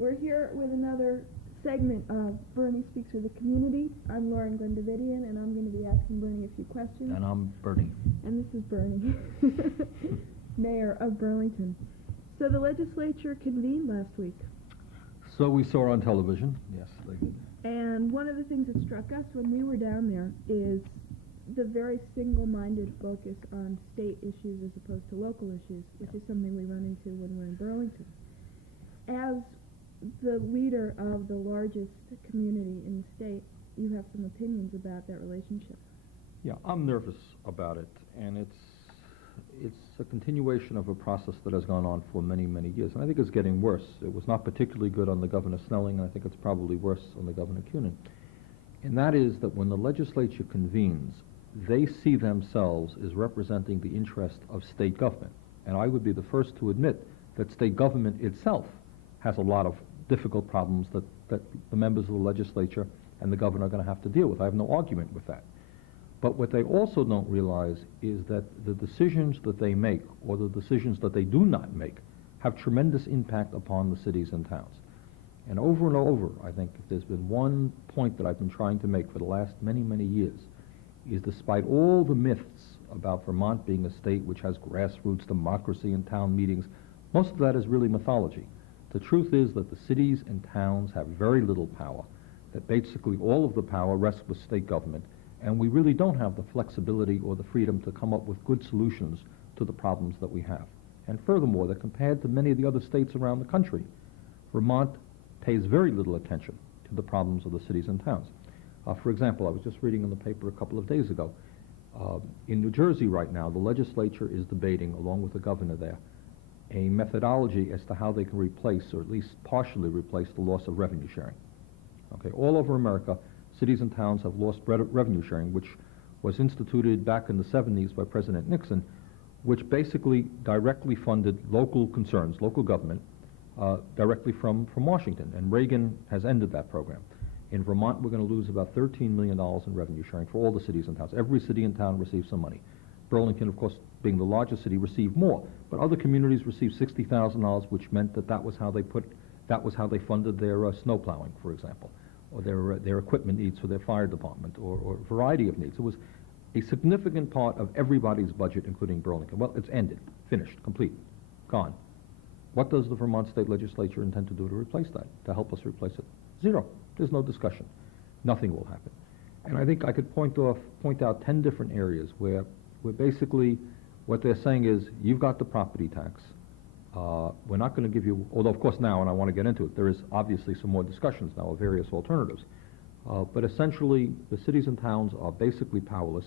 We're here with another segment of Bernie Speaks with the Community. I'm Lauren Glendavidian, and I'm going to be asking Bernie a few questions. And I'm Bernie. And this is Bernie, Mayor of Burlington. So the legislature convened last week. So we saw on television. Yes, they did. And one of the things that struck us when we were down there is the very single-minded focus on state issues as opposed to local issues, which is something we run into when we're in Burlington. As the leader of the largest community in the state, you have some opinions about that relationship. Yeah, I'm nervous about it, and it's a continuation of a process that has gone on for many, many years, and I think it's getting worse. It was not particularly good on the Governor Snelling, and I think it's probably worse on the Governor Kunin. And that is that when the legislature convenes, they see themselves as representing the interest of state government. And I would be the first to admit that state government itself has a lot of difficult problems that the members of the legislature and the governor are going to have to deal with. I have no argument with that. But what they also don't realize is that the decisions that they make, or the decisions that they do not make, have tremendous impact upon the cities and towns. And over, I think if there's been one point that I've been trying to make for the last many, many years, is despite all the myths about Vermont being a state which has grassroots democracy in town meetings, most of that is really mythology. The truth is that the cities and towns have very little power, that basically all of the power rests with state government, and we really don't have the flexibility or the freedom to come up with good solutions to the problems that we have. And furthermore, that compared to many of the other states around the country, Vermont pays very little attention to the problems of the cities and towns. For example, I was just reading in the paper a couple of days ago, in New Jersey right now, the legislature is debating, along with the governor there, a methodology as to how they can replace, or at least partially replace, the loss of revenue sharing. Okay, all over America, cities and towns have lost revenue sharing, which was instituted back in the 70s by President Nixon, which basically directly funded local concerns, local government, directly from Washington. And Reagan has ended that program. In Vermont, we're going to lose about $13 million in revenue sharing for all the cities and towns. Every city and town receives some money. Burlington, of course, being the largest city, received more, but other communities received $60,000, which meant that was how they funded their snow plowing, for example, or their equipment needs for their fire department, or a variety of needs. It was a significant part of everybody's budget, including Burlington. Well, it's ended, finished, complete, gone. What does the Vermont State Legislature intend to do to replace that, to help us replace it? Zero. There's no discussion. Nothing will happen. And I think I could point out 10 different areas where basically what they're saying is, you've got the property tax. We're not going to give you, although of course now, and I want to get into it, there is obviously some more discussions now of various alternatives. But essentially, the cities and towns are basically powerless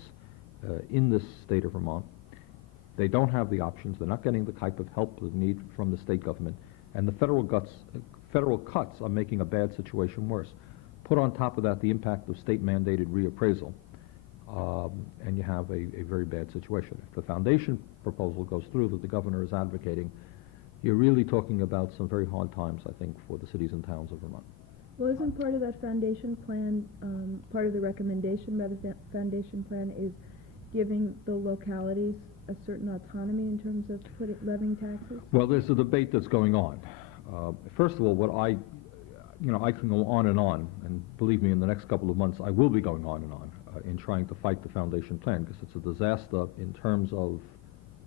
in this state of Vermont. They don't have the options. They're not getting the type of help they need from the state government. And the federal cuts are making a bad situation worse. Put on top of that the impact of state-mandated reappraisal, and you have a very bad situation. If the foundation proposal goes through that the governor is advocating, you're really talking about some very hard times, I think, for the cities and towns of Vermont. Well, isn't part of that foundation plan, part of the recommendation by the foundation plan is giving the localities a certain autonomy in terms of levying taxes? Well, there's a debate that's going on. First of all, I can go on, and believe me, in the next couple of months, I will be going on in trying to fight the foundation plan, because it's a disaster in terms of,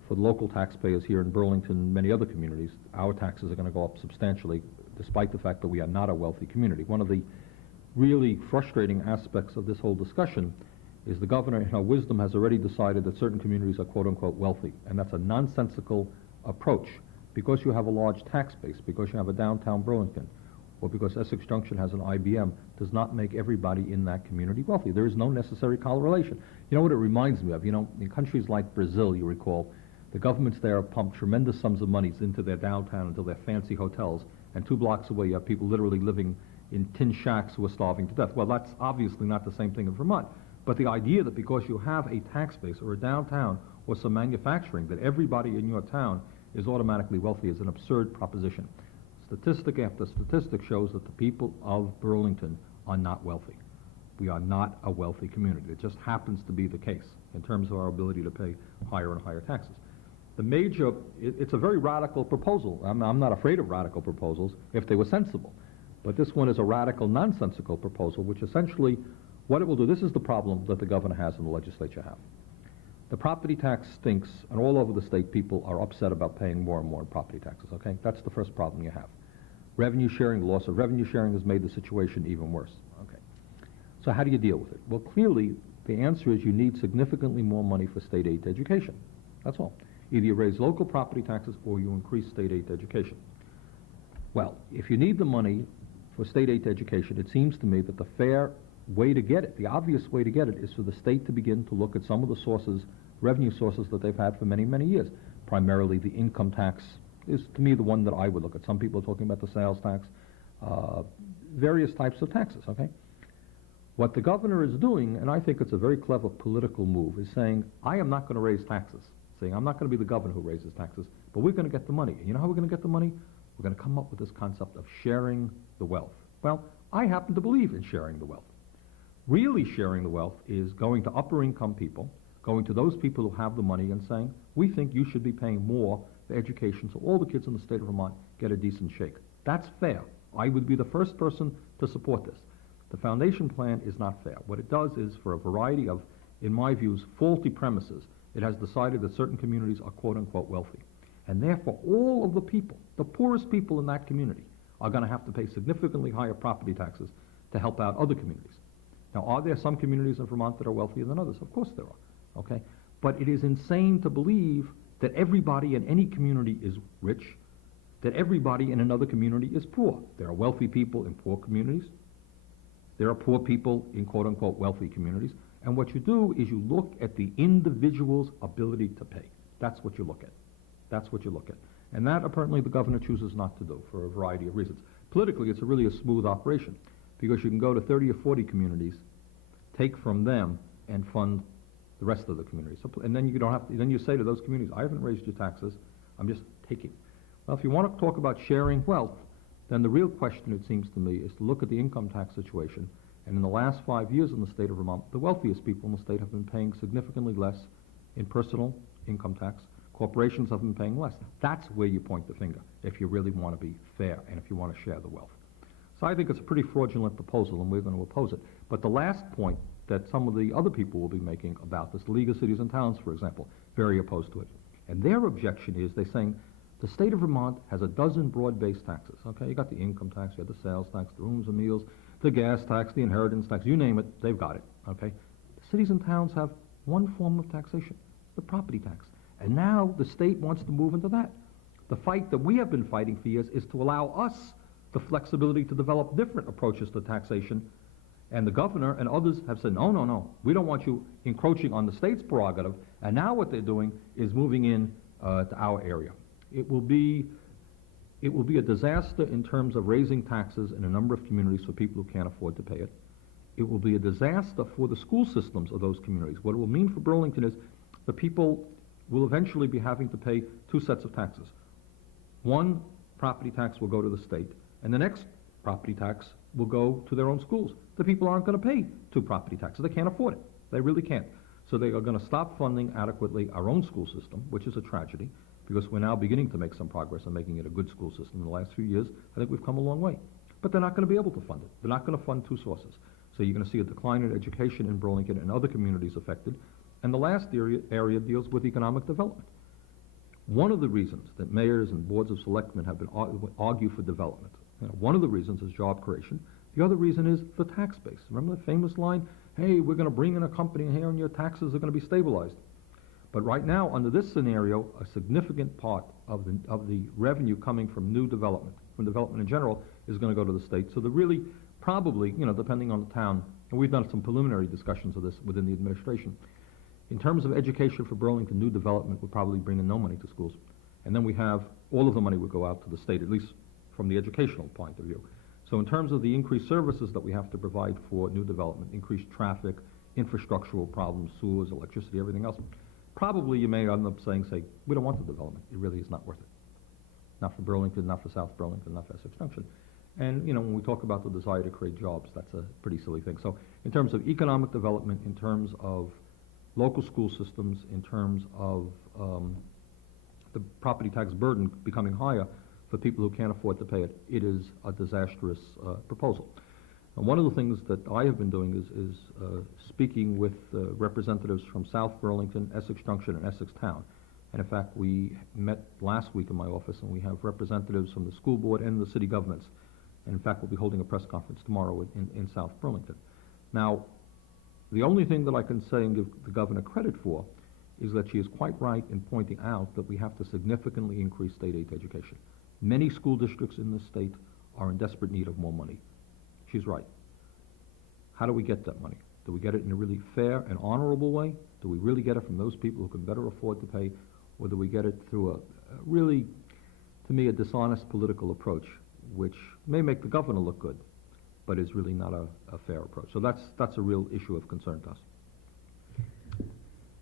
for the local taxpayers here in Burlington and many other communities, our taxes are going to go up substantially, despite the fact that we are not a wealthy community. One of the really frustrating aspects of this whole discussion is the governor, in her wisdom, has already decided that certain communities are quote-unquote wealthy, and that's a nonsensical approach. Because you have a large tax base, because you have a downtown Burlington, or because Essex Junction has an IBM, does not make everybody in that community wealthy. There is no necessary correlation. You know what it reminds me of? You know, in countries like Brazil, you recall, the governments there pump tremendous sums of money into their downtown, into their fancy hotels, and 2 blocks away you have people literally living in tin shacks who are starving to death. Well, that's obviously not the same thing in Vermont. But the idea that because you have a tax base or a downtown or some manufacturing, that everybody in your town is automatically wealthy is an absurd proposition. Statistic after statistic shows that the people of Burlington are not wealthy. We are not a wealthy community. It just happens to be the case in terms of our ability to pay higher and higher taxes. It's a very radical proposal. I'm not afraid of radical proposals if they were sensible. But this one is a radical, nonsensical proposal, which essentially, what it will do, this is the problem that the governor has and the legislature have. The property tax stinks, and all over the state people are upset about paying more and more in property taxes, okay? That's the first problem you have. Revenue sharing, the loss of revenue sharing has made the situation even worse, okay? So how do you deal with it? Well, clearly, the answer is you need significantly more money for state aid to education. That's all. Either you raise local property taxes or you increase state aid to education. Well, if you need the money for state aid to education, it seems to me that the fair way to get it, the obvious way to get it, is for the state to begin to look at some of the sources, revenue sources that they've had for many, many years. Primarily the income tax is, to me, the one that I would look at. Some people are talking about the sales tax, various types of taxes, okay? What the governor is doing, and I think it's a very clever political move, is saying, I am not going to raise taxes. Saying, I'm not going to be the governor who raises taxes, but we're going to get the money. And you know how we're going to get the money? We're going to come up with this concept of sharing the wealth. Well, I happen to believe in sharing the wealth. Really sharing the wealth is going to upper income people, going to those people who have the money and saying, we think you should be paying more for education so all the kids in the state of Vermont get a decent shake. That's fair. I would be the first person to support this. The foundation plan is not fair. What it does is, for a variety of, in my views, faulty premises, it has decided that certain communities are quote-unquote wealthy. And therefore, all of the people, the poorest people in that community, are going to have to pay significantly higher property taxes to help out other communities. Now, are there some communities in Vermont that are wealthier than others? Of course there are, okay? But it is insane to believe that everybody in any community is rich, that everybody in another community is poor. There are wealthy people in poor communities. There are poor people in quote-unquote wealthy communities. And what you do is you look at the individual's ability to pay. That's what you look at. That's what you look at. And that, apparently, the governor chooses not to do for a variety of reasons. Politically, it's really a smooth operation, because you can go to 30 or 40 communities, take from them, and fund the rest of the communities. So, and then you don't have to, then you say to those communities, I haven't raised your taxes, I'm just taking. Well, if you want to talk about sharing wealth, then the real question, it seems to me, is to look at the income tax situation. And in the last 5 years in the state of Vermont, the wealthiest people in the state have been paying significantly less in personal income tax. Corporations have been paying less. That's where you point the finger, if you really want to be fair and if you want to share the wealth. So I think it's a pretty fraudulent proposal, and we're going to oppose it. But the last point that some of the other people will be making about this, the League of Cities and Towns, for example, very opposed to it. And their objection is, they're saying, the state of Vermont has a dozen broad-based taxes, okay? You got the income tax, you have the sales tax, the rooms and meals, the gas tax, the inheritance tax, you name it, they've got it, okay? The cities and towns have one form of taxation, the property tax. And now the state wants to move into that. The fight that we have been fighting for years is to allow us the flexibility to develop different approaches to taxation. And the governor and others have said, no, no, no, we don't want you encroaching on the state's prerogative. And now what they're doing is moving in to our area. It will be a disaster in terms of raising taxes in a number of communities for people who can't afford to pay it. It will be a disaster for the school systems of those communities. What it will mean for Burlington is the people will eventually be having to pay two sets of taxes. One property tax will go to the state, and the next property tax will go to their own schools. The people aren't going to pay two property taxes. They can't afford it. They really can't. So they are going to stop funding adequately our own school system, which is a tragedy, because we're now beginning to make some progress on making it a good school system. In the last few years, I think we've come a long way. But they're not going to be able to fund it. They're not going to fund two sources. So you're going to see a decline in education in Burlington and other communities affected. And the last area deals with economic development. One of the reasons that mayors and boards of selectmen have been argue for development, one of the reasons is job creation. The other reason is the tax base. Remember the famous line, hey, we're going to bring in a company here and your taxes are going to be stabilized. But right now, under this scenario, a significant part of the revenue coming from new development, from development in general, is going to go to the state. So the really, probably, depending on the town, and we've done some preliminary discussions of this within the administration, in terms of education for Burlington, new development would probably bring in no money to schools. And then we have, all of the money would go out to the state, at least from the educational point of view. So in terms of the increased services that we have to provide for new development, increased traffic, infrastructural problems, sewers, electricity, everything else, probably you may end up saying, we don't want the development. It really is not worth it. Not for Burlington, not for South Burlington, not for Essex Junction. And, when we talk about the desire to create jobs, that's a pretty silly thing. So in terms of economic development, in terms of local school systems, in terms of the property tax burden becoming higher for people who can't afford to pay it, it is a disastrous proposal. And one of the things that I have been doing is speaking with representatives from South Burlington, Essex Junction, and Essex Town. And in fact, we met last week in my office, and we have representatives from the school board and the city governments. And in fact, we'll be holding a press conference tomorrow in South Burlington. Now, the only thing that I can say and give the governor credit for is that she is quite right in pointing out that we have to significantly increase state aid to education. Many school districts in this state are in desperate need of more money. She's right. How do we get that money? Do we get it in a really fair and honorable way? Do we really get it from those people who can better afford to pay? Or do we get it through a really, to me, a dishonest political approach, which may make the governor look good, but is really not a fair approach. So that's a real issue of concern to us.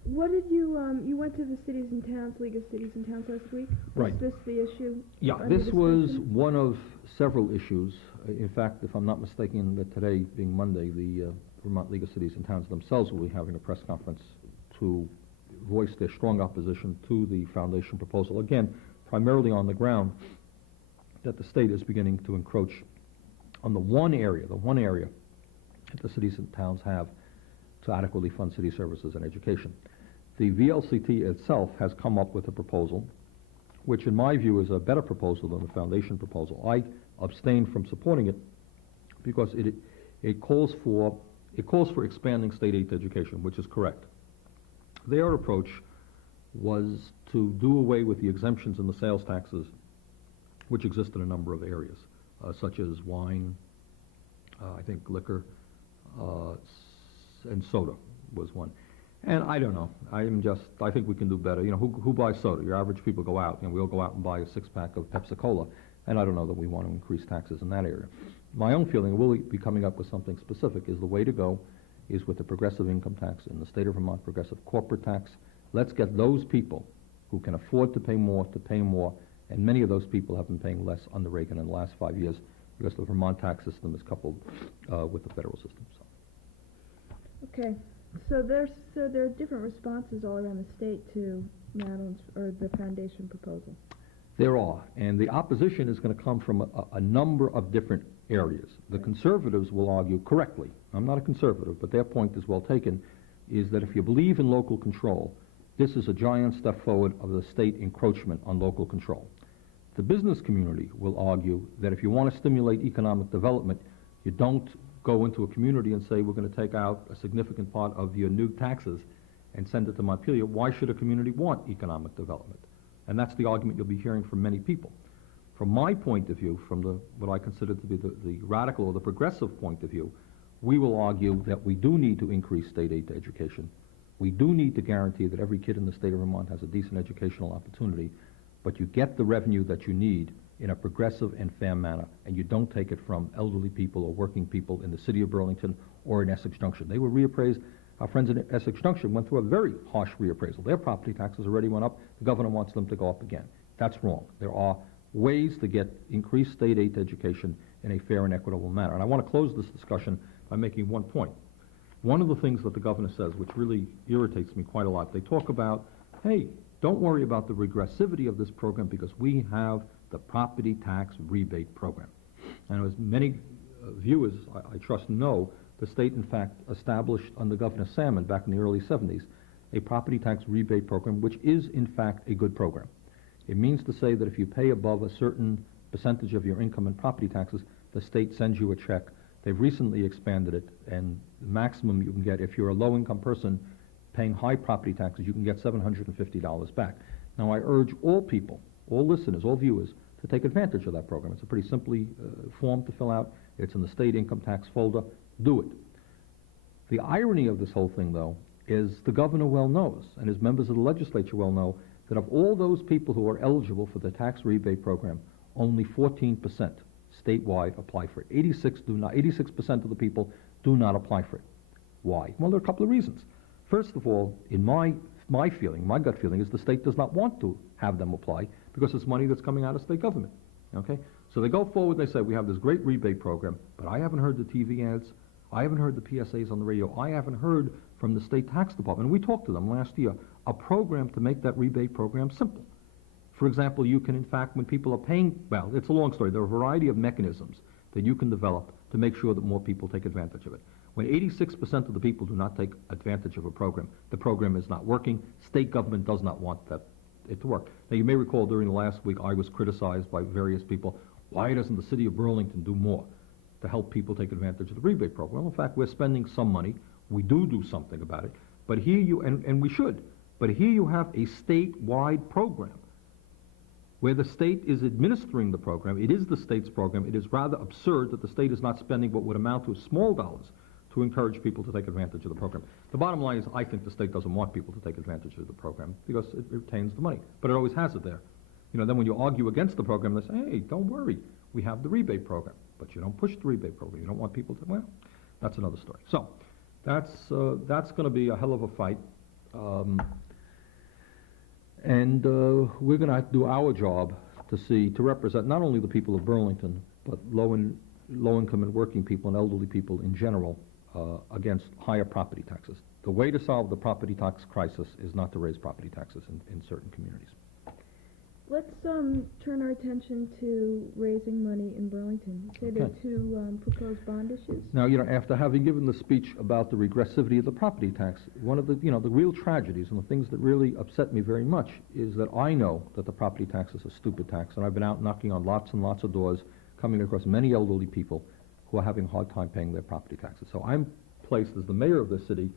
What did you went to the Cities and Towns, League of Cities and Towns last week? Right. Was this the issue? Yeah, under this was discussion? one of several issues. In fact, if I'm not mistaken, that today being Monday, the Vermont League of Cities and Towns themselves will be having a press conference to voice their strong opposition to the foundation proposal. Again, primarily on the ground that the state is beginning to encroach on the one area that the cities and towns have to adequately fund city services and education. The VLCT itself has come up with a proposal, which in my view is a better proposal than the foundation proposal. I abstain from supporting it because it calls for expanding state aid to education, which is correct. Their approach was to do away with the exemptions in the sales taxes, which exist in a number of areas, such as wine, I think liquor, and soda was one. And I don't know. I think we can do better. You know, who buys soda? Your average people go out. You know, we all go out and buy a six-pack of Pepsi-Cola, and I don't know that we want to increase taxes in that area. My own feeling, we'll be coming up with something specific, is the way to go is with the progressive income tax in the state of Vermont, progressive corporate tax. Let's get those people who can afford to pay more, and many of those people have been paying less under Reagan in the last 5 years because the Vermont tax system is coupled with the federal system. So. Okay. So there are different responses all around the state to Madeline's or the foundation proposal. There are, and the opposition is going to come from a number of different areas. The conservatives will argue correctly. I'm not a conservative, but their point is well taken, is that if you believe in local control, this is a giant step forward of the state encroachment on local control. The business community will argue that if you want to stimulate economic development, you don't go into a community and say, we're going to take out a significant part of your new taxes and send it to Montpelier. Why should a community want economic development? And that's the argument you'll be hearing from many people. From my point of view, from what I consider to be the radical or the progressive point of view, we will argue that we do need to increase state aid to education. We do need to guarantee that every kid in the state of Vermont has a decent educational opportunity, but you get the revenue that you need in a progressive and fair manner, and you don't take it from elderly people or working people in the city of Burlington or in Essex Junction. They were reappraised. Our friends in Essex Junction went through a very harsh reappraisal. Their property taxes already went up. The governor wants them to go up again. That's wrong. There are ways to get increased state aid to education in a fair and equitable manner. And I want to close this discussion by making one point. One of the things that the governor says, which really irritates me quite a lot, they talk about, hey, don't worry about the regressivity of this program because we have the property tax rebate program. And as many viewers, I trust, know, the state, in fact, established under Governor Salmon back in the early 70s a property tax rebate program, which is, in fact, a good program. It means to say that if you pay above a certain percentage of your income in property taxes, the state sends you a check. They've recently expanded it, and the maximum you can get, if you're a low-income person paying high property taxes, you can get $750 back. Now, I urge all people, all listeners, all viewers, to take advantage of that program. It's a pretty simply form to fill out. It's in the state income tax folder. Do it. The irony of this whole thing, though, is the governor well knows, and his members of the legislature well know, that of all those people who are eligible for the tax rebate program, only 14% statewide apply for it. 86% of the people do not apply for it. Why? Well, there are a couple of reasons. First of all, in my feeling, my gut feeling is the state does not want to have them apply because it's money that's coming out of state government. Okay? So they go forward and they say, we have this great rebate program, but I haven't heard the TV ads, I haven't heard the PSAs on the radio, I haven't heard from the state tax department. And we talked to them last year, a program to make that rebate program simple. For example, you can, in fact, when people are paying, well, it's a long story. There are a variety of mechanisms that you can develop to make sure that more people take advantage of it. When 86% of the people do not take advantage of a program, the program is not working. State government does not want it to work. Now, you may recall during the last week I was criticized by various people. Why doesn't the city of Burlington do more to help people take advantage of the rebate program? Well, in fact, we're spending some money. We do something about it. But here you, and we should, but here you have a statewide program where the state is administering the program. It is the state's program. It is rather absurd that the state is not spending what would amount to small dollars to encourage people to take advantage of the program. The bottom line is I think the state doesn't want people to take advantage of the program because it retains the money, but it always has it there. You know, then when you argue against the program, they say, hey, don't worry, we have the rebate program, but you don't push the rebate program. You don't want people to, well, that's another story. So that's going to be a hell of a fight. And we're going to do our job to represent not only the people of Burlington, but low-income and working people and elderly people in general against higher property taxes. The way to solve the property tax crisis is not to raise property taxes in certain communities. Let's turn our attention to raising money in Burlington. You say there are two proposed bond issues. Now, you know, after having given the speech about the regressivity of the property tax, one of the, you know, the real tragedies and the things that really upset me very much is that I know that the property tax is a stupid tax, and I've been out knocking on lots and lots of doors, coming across many elderly people who are having a hard time paying their property taxes. So I'm placed as the mayor of the city,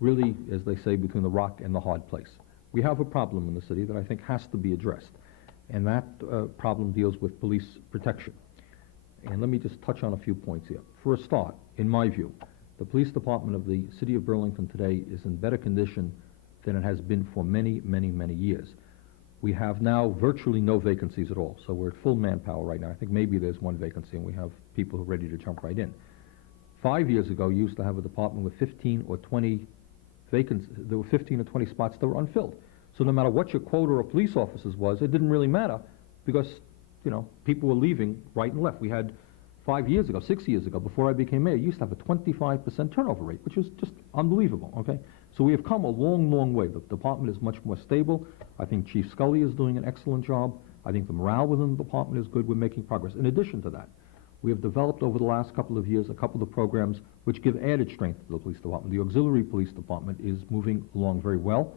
really, as they say, between the rock and the hard place. We have a problem in the city that I think has to be addressed, and that problem deals with police protection. And let me just touch on a few points here. For a start, in my view, the police department of the city of Burlington today is in better condition than it has been for many, many, many years. We have now virtually no vacancies at all, so we're at full manpower right now. I think maybe there's one vacancy and we have people who are ready to jump right in. 5 years ago, you used to have a department with 15 or 20 vacancies. There were 15 or 20 spots that were unfilled. So no matter what your quota of police officers was, it didn't really matter because, you know, people were leaving right and left. We had 5 years ago, 6 years ago, before I became mayor, you used to have a 25% turnover rate, which was just unbelievable, okay? So we have come a long, long way. The department is much more stable. I think Chief Scully is doing an excellent job. I think the morale within the department is good. We're making progress. In addition to that, we have developed over the last couple of years a couple of programs which give added strength to the police department. The auxiliary police department is moving along very well.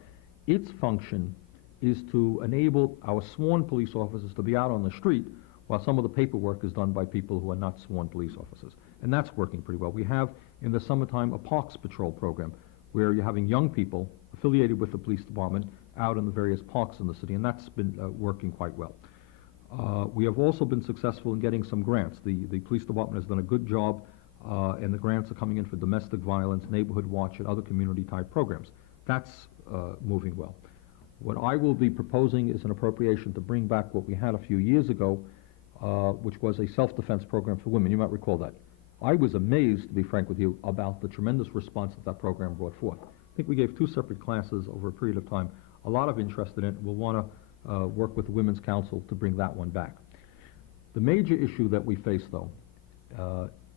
Its function is to enable our sworn police officers to be out on the street while some of the paperwork is done by people who are not sworn police officers. And that's working pretty well. We have, in the summertime, a parks patrol program where you're having young people affiliated with the police department out in the various parks in the city, and that's been working quite well. We have also been successful in getting some grants. The police department has done a good job, and the grants are coming in for domestic violence, neighborhood watch, and other community-type programs. That's moving well. What I will be proposing is an appropriation to bring back what we had a few years ago, which was a self-defense program for women. You might recall that. I was amazed, to be frank with you, about the tremendous response that program brought forth. I think we gave 2 separate classes over a period of time. A lot of interest in it. We'll want to work with the Women's Council to bring that one back. The major issue that we face, though,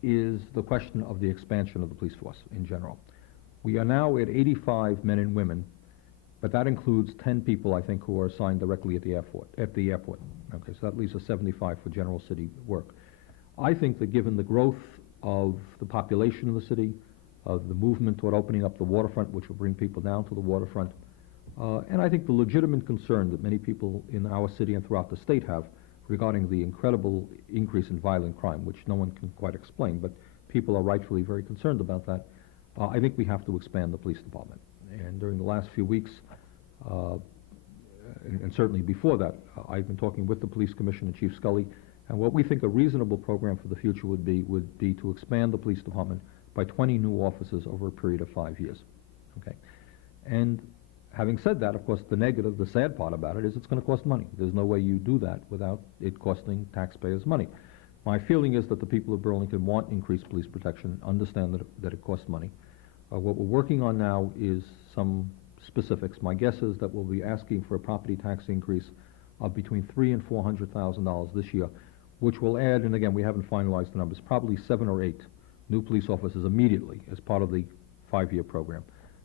is the question of the expansion of the police force in general. We are now at 85 men and women, but that includes 10 people, I think, who are assigned directly at the airport. Okay, so that leaves us 75 for general city work. I think that given the growth of the population in the city, of the movement toward opening up the waterfront, which will bring people down to the waterfront, and I think the legitimate concern that many people in our city and throughout the state have regarding the incredible increase in violent crime, which no one can quite explain, but people are rightfully very concerned about that. I think we have to expand the police department. And during the last few weeks, and certainly before that, I've been talking with the Police Commissioner, Chief Scully, and what we think a reasonable program for the future would be to expand the police department by 20 new officers over a period of 5 years. Okay, and having said that, of course, the negative, the sad part about it is it's going to cost money. There's no way you do that without it costing taxpayers money. My feeling is that the people of Burlington want increased police protection and understand that it costs money. What we're working on now is some specifics. My guess is that we'll be asking for a property tax increase of between $300,000 and $400,000 this year, which will add, and again, we haven't finalized the numbers, probably 7 or 8 new police officers immediately as part of the 5-year program.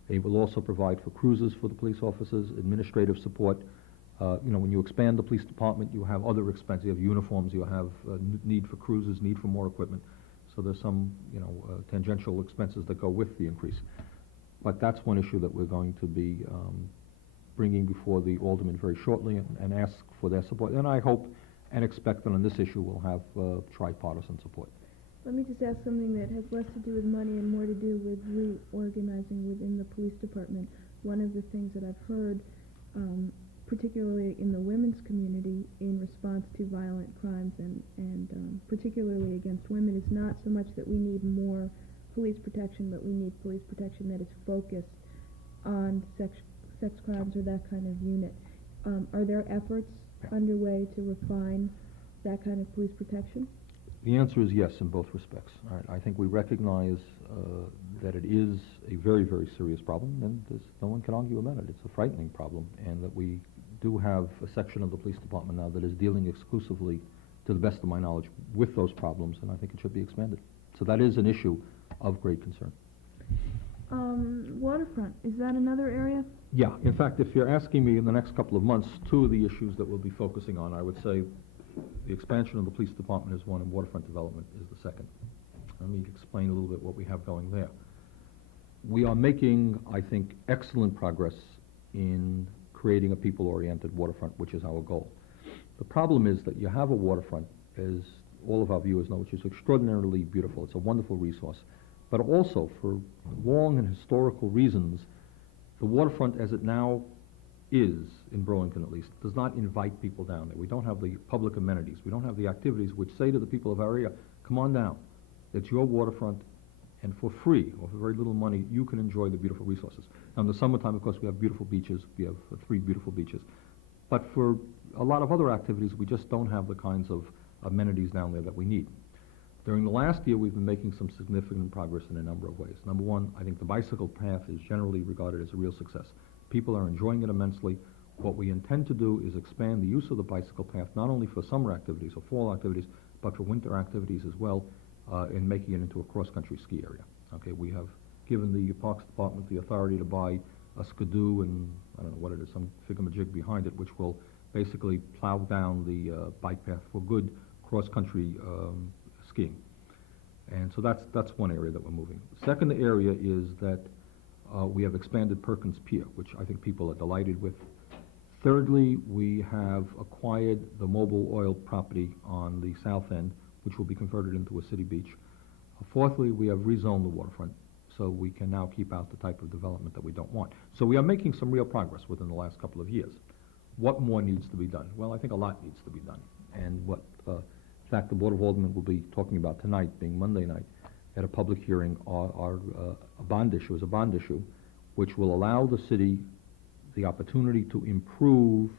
It will also provide for cruises for the police officers, administrative support, When you expand the police department, you have other expenses. You have uniforms, you have need for cruisers, need for more equipment. So there's some, tangential expenses that go with the increase. But that's one issue that we're going to be bringing before the aldermen very shortly and ask for their support. And I hope and expect that on this issue we'll have tripartisan support. Let me just ask something that has less to do with money and more to do with reorganizing within the police department. One of the things that I've heard, particularly in the women's community, in response to violent crimes and particularly against women, is not so much that we need more police protection, but we need police protection that is focused on sex crimes or that kind of unit. Are there efforts underway to refine that kind of police protection? The answer is yes in both respects. All right. I think we recognize that it is a very, very serious problem, and no one can argue about it. It's a frightening problem, and that we do have a section of the police department now that is dealing exclusively, to the best of my knowledge, with those problems, and I think it should be expanded. So that is an issue of great concern. Waterfront, is that another area? Yeah. In fact, if you're asking me in the next couple of months, two of the issues that we'll be focusing on, I would say the expansion of the police department is one, and waterfront development is the second. Let me explain a little bit what we have going there. We are making, I think, excellent progress in creating a people-oriented waterfront, which is our goal. The problem is that you have a waterfront, as all of our viewers know, which is extraordinarily beautiful. It's a wonderful resource. But also, for long and historical reasons, the waterfront as it now is, in Burlington at least, does not invite people down there. We don't have the public amenities. We don't have the activities which say to the people of our area, come on down. It's your waterfront, and for free, or for very little money, you can enjoy the beautiful resources. Now, in the summertime, of course, we have beautiful beaches. We have 3 beautiful beaches. But for a lot of other activities, we just don't have the kinds of amenities down there that we need. During the last year, we've been making some significant progress in a number of ways. Number one, I think the bicycle path is generally regarded as a real success. People are enjoying it immensely. What we intend to do is expand the use of the bicycle path, not only for summer activities or fall activities, but for winter activities as well, in making it into a cross-country ski area. Okay, we have given the Parks Department the authority to buy a skidoo and, I don't know what it is, some figamajig behind it, which will basically plow down the bike path for good cross-country skiing. And so that's one area that we're moving. The second area is that we have expanded Perkins Pier, which I think people are delighted with. Thirdly, we have acquired the Mobil Oil property on the south end, which will be converted into a city beach. Fourthly, we have rezoned the waterfront, so we can now keep out the type of development that we don't want. So we are making some real progress within the last couple of years. What more needs to be done? Well, I think a lot needs to be done. And what, in fact, the Board of Aldermen will be talking about tonight, being Monday night, at a public hearing, a bond issue, which will allow the city the opportunity to improve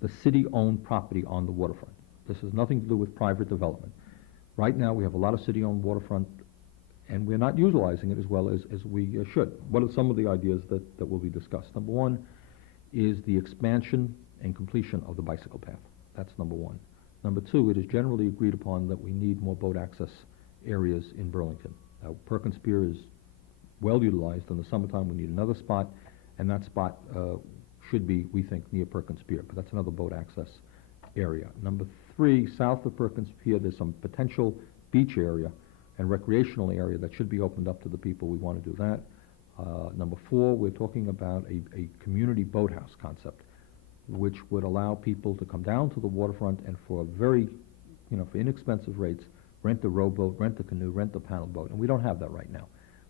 the city-owned property on the waterfront. This has nothing to do with private development. Right now, we have a lot of city-owned waterfront, and we're not utilizing it as well as we should. What are some of the ideas that will be discussed? Number one is the expansion and completion of the bicycle path. That's number one. Number two, it is generally agreed upon that we need more boat access areas in Burlington. Now, Perkins Pier is well utilized. In the summertime, we need another spot, and that spot should be, we think, near Perkins Pier, but that's another boat access area. Number three, south of Perkins Pier, there's some potential beach area and recreational area that should be opened up to the people. We want to do that. Number four, we're talking about a community boathouse concept, which would allow people to come down to the waterfront and for very, for inexpensive rates, rent a rowboat, rent a canoe, rent a paddle boat, and we don't have that right now.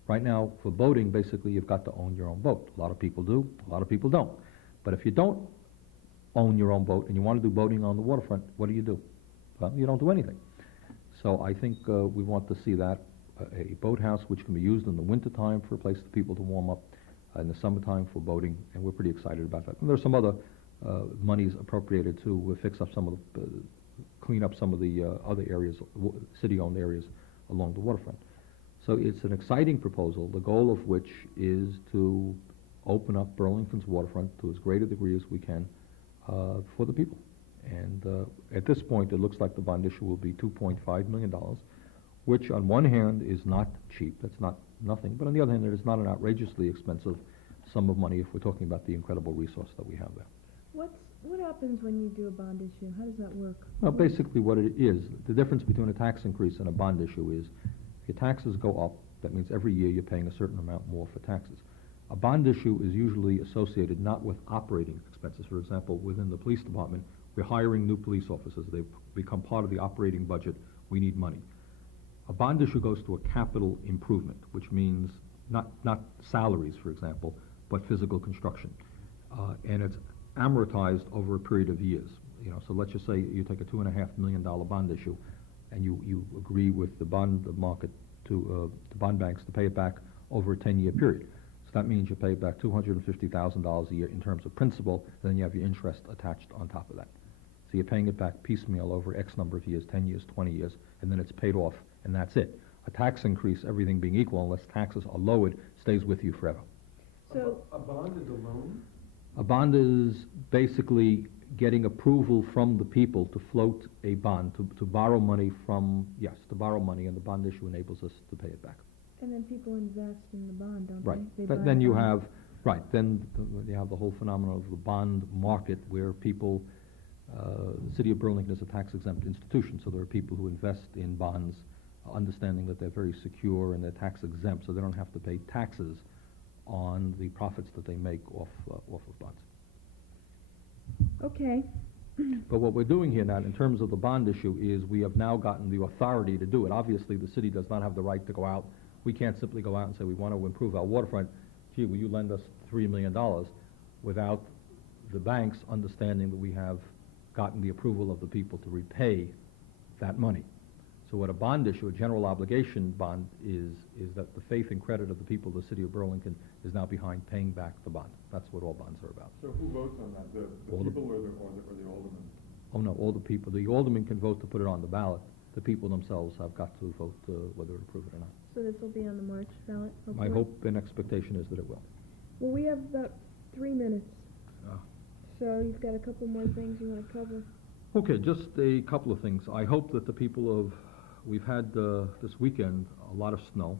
Right now, for boating, basically, you've got to own your own boat. A lot of people do, a lot of people don't. But if you don't own your own boat and you want to do boating on the waterfront, what do? Well, you don't do anything. So I think we want to see that, a boathouse which can be used in the wintertime for a place for people to warm up, in the summertime for boating, and we're pretty excited about that. And there's some other monies appropriated to fix up some of the, clean up some of the other areas, city-owned areas along the waterfront. So it's an exciting proposal, the goal of which is to open up Burlington's waterfront to as great a degree as we can for the people. And at this point, it looks like the bond issue will be $2.5 million, which on one hand is not cheap, that's not nothing, but on the other hand, it is not an outrageously expensive sum of money if we're talking about the incredible resource that we have there. What's What happens when you do a bond issue? How does that work? Well, basically what it is, the difference between a tax increase and a bond issue is, if your taxes go up, that means every year you're paying a certain amount more for taxes. A bond issue is usually associated not with operating expenses. For example, within the police department, we're hiring new police officers. They become part of the operating budget. We need money. A bond issue goes to a capital improvement, which means not salaries, for example, but physical construction. And it's amortized over a period of years. So let's just say you take a $2.5 million bond issue, and you agree with the bond market to the bond banks to pay it back over a 10-year period. So that means you pay back $250,000 a year in terms of principal, and then you have your interest attached on top of that. So you're paying it back piecemeal over X number of years, 10 years, 20 years, and then it's paid off, and that's it. A tax increase, everything being equal, unless taxes are lowered, stays with you forever. So A bond is a loan? A bond is basically getting approval from the people to float a bond, to borrow money to borrow money, and the bond issue enables us to pay it back. and then people invest in the bond, don't Right. they? But then you have, you have the whole phenomenon of the bond market where people, the city of Burlington is a tax-exempt institution, so there are people who invest in bonds, understanding that they're very secure and they're tax-exempt, so they don't have to pay taxes on the profits that they make off of bonds. Okay. But what we're doing here now, in terms of the bond issue, is we have now gotten the authority to do it. Obviously, the city does not have the right to go out. We can't simply go out and say, we want to improve our waterfront. Gee, will you lend us $3 million, without the banks understanding that we have gotten the approval of the people to repay that money. So what a bond issue, a general obligation bond, is that the faith and credit of the people of the city of Burlington is now behind paying back the bond. That's what all bonds are about. So who votes on that? The All the- people or the aldermen? Oh, no, all the people. The aldermen can vote to put it on the ballot. The people themselves have got to vote whether to approve it or not. So this will be on the March ballot, My hopefully? hope and expectation is that it will. Well, we have about 3 minutes, Ah. so you've got a couple more things you want to cover. Okay, just a couple of things. I hope that the people of, we've had this weekend a lot of snow.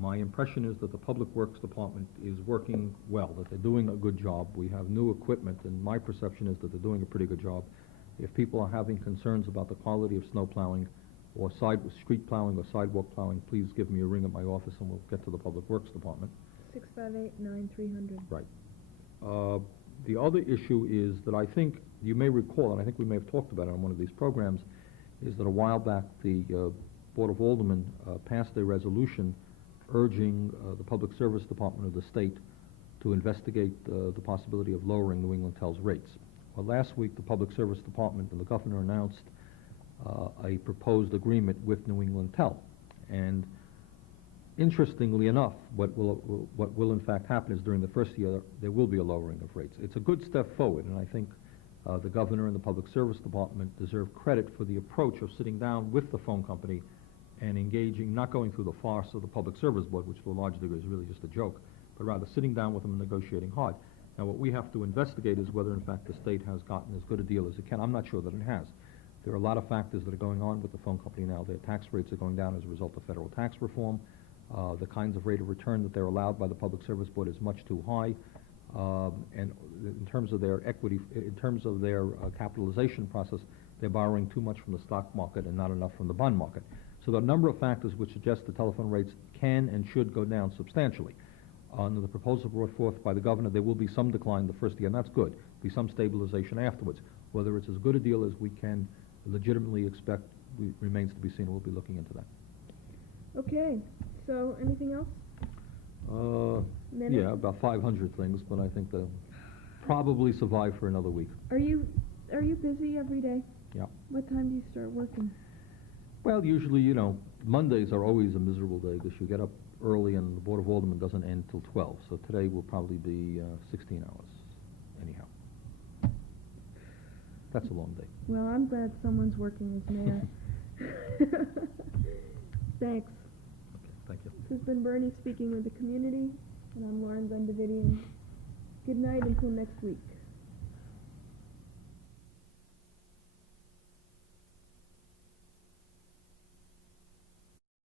My impression is that the Public Works Department is working well, that they're doing a good job. We have new equipment, and my perception is that they're doing a pretty good job. If people are having concerns about the quality of snow plowing or street plowing or sidewalk plowing, please give me a ring at my office and we'll get to the Public Works Department. 658-9300. Right. The other issue is that I think you may recall, and I think we may have talked about it on one of these programs, is that a while back the Board of Aldermen passed a resolution urging the Public Service Department of the state to investigate the possibility of lowering New England Tel's rates. Well, last week the Public Service Department and the governor announced a proposed agreement with New England Tel, and interestingly enough, what will in fact happen is during the first year there will be a lowering of rates. It's a good step forward, and I think the governor and the Public Service Department deserve credit for the approach of sitting down with the phone company and engaging, not going through the farce of the Public Service Board, which to a large degree is really just a joke, but rather sitting down with them and negotiating hard. Now, what we have to investigate is whether in fact the state has gotten as good a deal as it can. I'm not sure that it has. There are a lot of factors that are going on with the phone company now. Their tax rates are going down as a result of federal tax reform. The kinds of rate of return that they're allowed by the Public Service Board is much too high. And in terms of their equity, in terms of their capitalization process, they're borrowing too much from the stock market and not enough from the bond market. So there are a number of factors which suggest the telephone rates can and should go down substantially. Under the proposal brought forth by the governor, there will be some decline the first year, and that's good. Be some stabilization afterwards. Whether it's as good a deal as we can legitimately expect remains to be seen. We'll be looking into that. Okay, so anything else? Minute? Yeah, about 500 things, but I think they'll probably survive for another week. Are you busy every day? Yeah. What time do you start working? Well, usually, Mondays are always a miserable day because you get up early and the Board of Aldermen doesn't end till 12. So today will probably be 16 hours, anyhow. That's a long day. Well, I'm glad someone's working as mayor. Thanks. Okay, thank you. This has been Bernie speaking with the community, and I'm Lauren Bendavidian. Good night until next week.